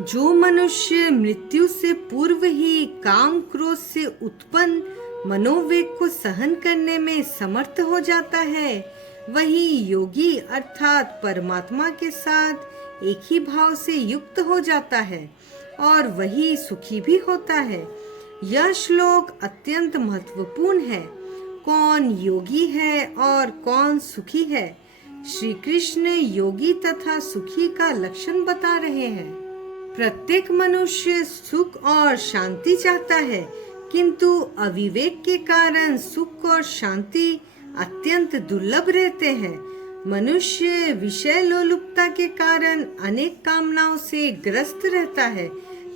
जो मनुष्य मृत्यु से पूर्व ही काम क्रोध से उत्पन्न मनोवेग को सहन करने में समर्थ हो जाता है, वही योगी अर्थात परमात्मा के साथ एक ही भाव से युक्त हो जाता है और वही सुखी भी होता है। यह श्लोक अत्यंत महत्वपूर्ण है। कौन योगी है और कौन सुखी है? श्री कृष्ण योगी तथा सुखी का लक्षण बता रहे हैं। प्रत्येक मनुष्य सुख और शांति चाहता है, किंतु अविवेक के कारण सुख और शांति अत्यंत दुर्लभ रहते हैं। मनुष्य विषय लोलुपता के कारण अनेक कामनाओं से ग्रस्त रहता है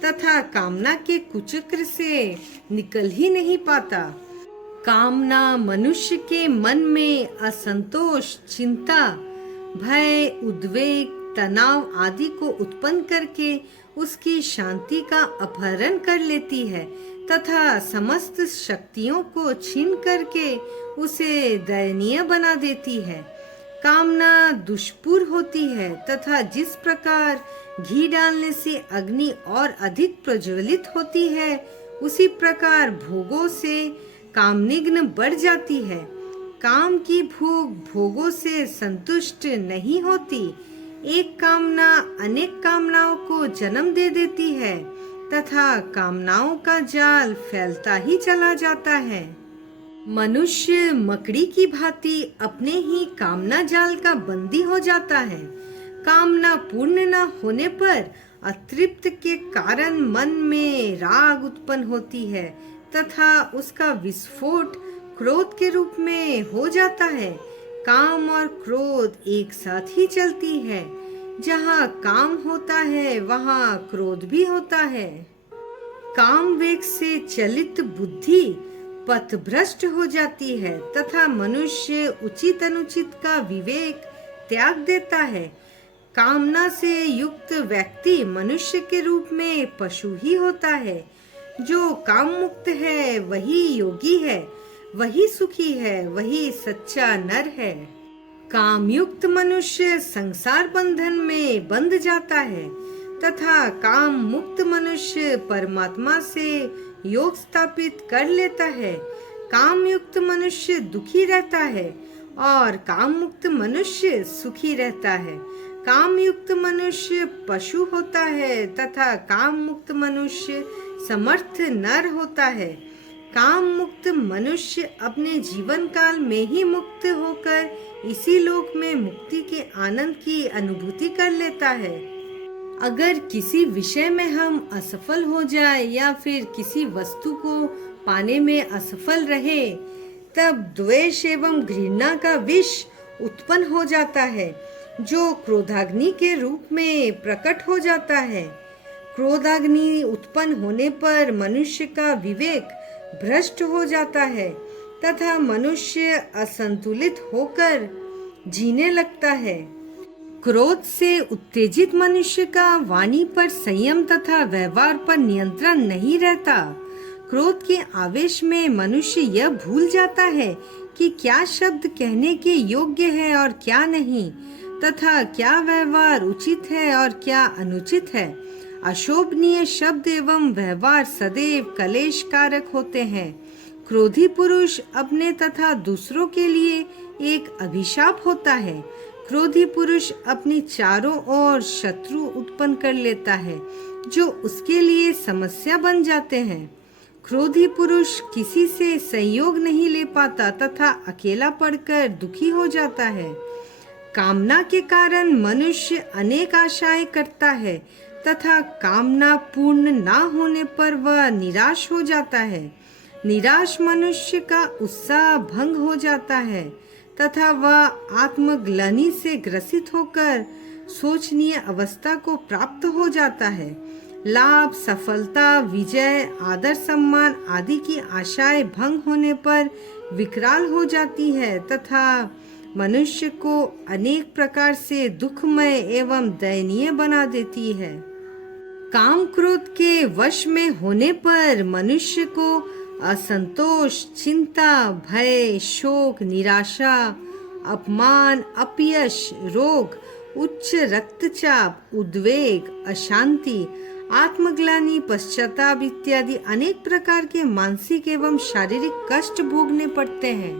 तथा कामना के कुचक्र से निकल ही नहीं पाता। कामना मनुष्य के मन में असंतोष, चिंता, भय, उद्वेग, तनाव आदि को उत्पन्न करके उसकी शांति का अपहरण कर लेती है तथा समस्त शक्तियों को छीन करके उसे दयनीय बना देती है। कामना दुष्पुर होती है तथा जिस प्रकार घी डालने से अग्नि और अधिक प्रज्वलित होती है, उसी प्रकार भोगों से कामनिग्न बढ़ जाती है। काम की भूख भोगों से संतुष्ट नहीं होती। एक कामना अनेक कामनाओं को जन्म दे देती है तथा कामनाओं का जाल फैलता ही चला जाता है। मनुष्य मकड़ी की भांति अपने ही कामना जाल का बंदी हो जाता है। कामना पूर्ण न होने पर अतृप्त के कारण मन में राग उत्पन्न होती है तथा उसका विस्फोट क्रोध के रूप में हो जाता है। काम और क्रोध एक साथ ही चलती है। जहाँ काम होता है वहाँ क्रोध भी होता है। काम वेग से चलित बुद्धि पथभ्रष्ट हो जाती है तथा मनुष्य उचित अनुचित का विवेक त्याग देता है। कामना से युक्त व्यक्ति मनुष्य के रूप में पशु ही होता है। जो काम मुक्त है वही योगी है, वही सुखी है, वही सच्चा नर है। काम युक्त मनुष्य संसार बंधन में बंध जाता है तथा काम मुक्त मनुष्य परमात्मा से योग स्थापित कर लेता है। काम युक्त मनुष्य दुखी रहता है और काम मुक्त मनुष्य सुखी रहता है। काम युक्त मनुष्य पशु होता है तथा काम मुक्त मनुष्य समर्थ नर होता है। काम मुक्त मनुष्य अपने जीवन काल में ही मुक्त होकर इसी लोक में मुक्ति के आनंद की अनुभूति कर लेता है। अगर किसी विषय में हम असफल हो जाए या फिर किसी वस्तु को पाने में असफल रहे, तब द्वेष एवं घृणा का विष उत्पन्न हो जाता है, जो क्रोधाग्नि के रूप में प्रकट हो जाता है। क्रोधाग्नि उत्पन्न होने पर मनुष्य का विवेक भ्रष्ट हो जाता है तथा मनुष्य असंतुलित होकर जीने लगता है। क्रोध से उत्तेजित मनुष्य का वाणी पर संयम तथा व्यवहार पर नियंत्रण नहीं रहता। क्रोध के आवेश में मनुष्य यह भूल जाता है कि क्या शब्द कहने के योग्य है और क्या नहीं, तथा क्या व्यवहार उचित है और क्या अनुचित है। अशोभनीय शब्द एवं व्यवहार सदैव कलेश कारक होते हैं। क्रोधी पुरुष अपने तथा दूसरों के लिए एक अभिशाप होता है। क्रोधी पुरुष अपनी चारों ओर शत्रु उत्पन्न कर लेता है, जो उसके लिए समस्या बन जाते हैं। क्रोधी पुरुष किसी से सहयोग नहीं ले पाता तथा अकेला पड़कर दुखी हो जाता है। कामना के कारण मनुष्य अनेक आशाएं करता है तथा कामना पूर्ण ना होने पर वह निराश हो जाता है। निराश मनुष्य का उत्साह भंग हो जाता है तथा वह आत्मग्लानि से ग्रसित होकर शोचनीय अवस्था को प्राप्त हो जाता है। लाभ, सफलता, विजय, आदर, सम्मान आदि की आशाएं भंग होने पर विकराल हो जाती है तथा मनुष्य को अनेक प्रकार से दुखमय एवं दयनीय बना देती है। काम क्रोध के वश में होने पर मनुष्य को असंतोष, चिंता, भय, शोक, निराशा, अपमान, अपयश, रोग उच्च रक्तचाप, उद्वेग, अशांति, आत्मग्लानि, पश्चाताप इत्यादि अनेक प्रकार के मानसिक एवं शारीरिक कष्ट भोगने पड़ते हैं।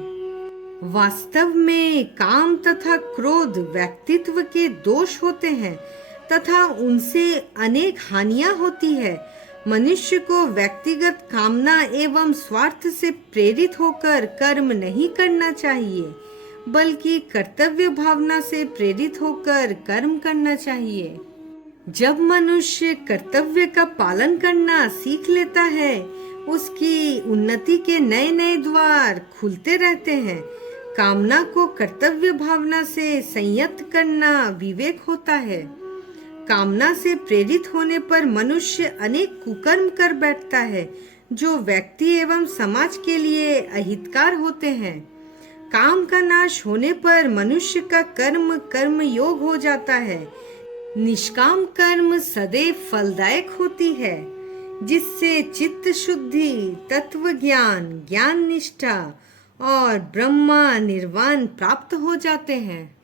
वास्तव में काम तथा क्रोध व्यक्तित्व के दोष होते हैं तथा उनसे अनेक हानियां होती है। मनुष्य को व्यक्तिगत कामना एवं स्वार्थ से प्रेरित होकर कर्म नहीं करना चाहिए, बल्कि कर्तव्य भावना से प्रेरित होकर कर्म करना चाहिए। जब मनुष्य कर्तव्य का पालन करना सीख लेता है, उसकी उन्नति के नए नए द्वार खुलते रहते हैं। कामना को कर्तव्य भावना से संयत करना विवेक होता है। कामना से प्रेरित होने पर मनुष्य अनेक कुकर्म कर बैठता है, जो व्यक्ति एवं समाज के लिए अहितकार होते हैं। काम का नाश होने पर मनुष्य का कर्म कर्म योग हो जाता है। निष्काम कर्म सदैव फलदायक होती है, जिससे चित्त शुद्धि, तत्व ज्ञान, ज्ञान निष्ठा और ब्रह्मा निर्वाण प्राप्त हो जाते हैं।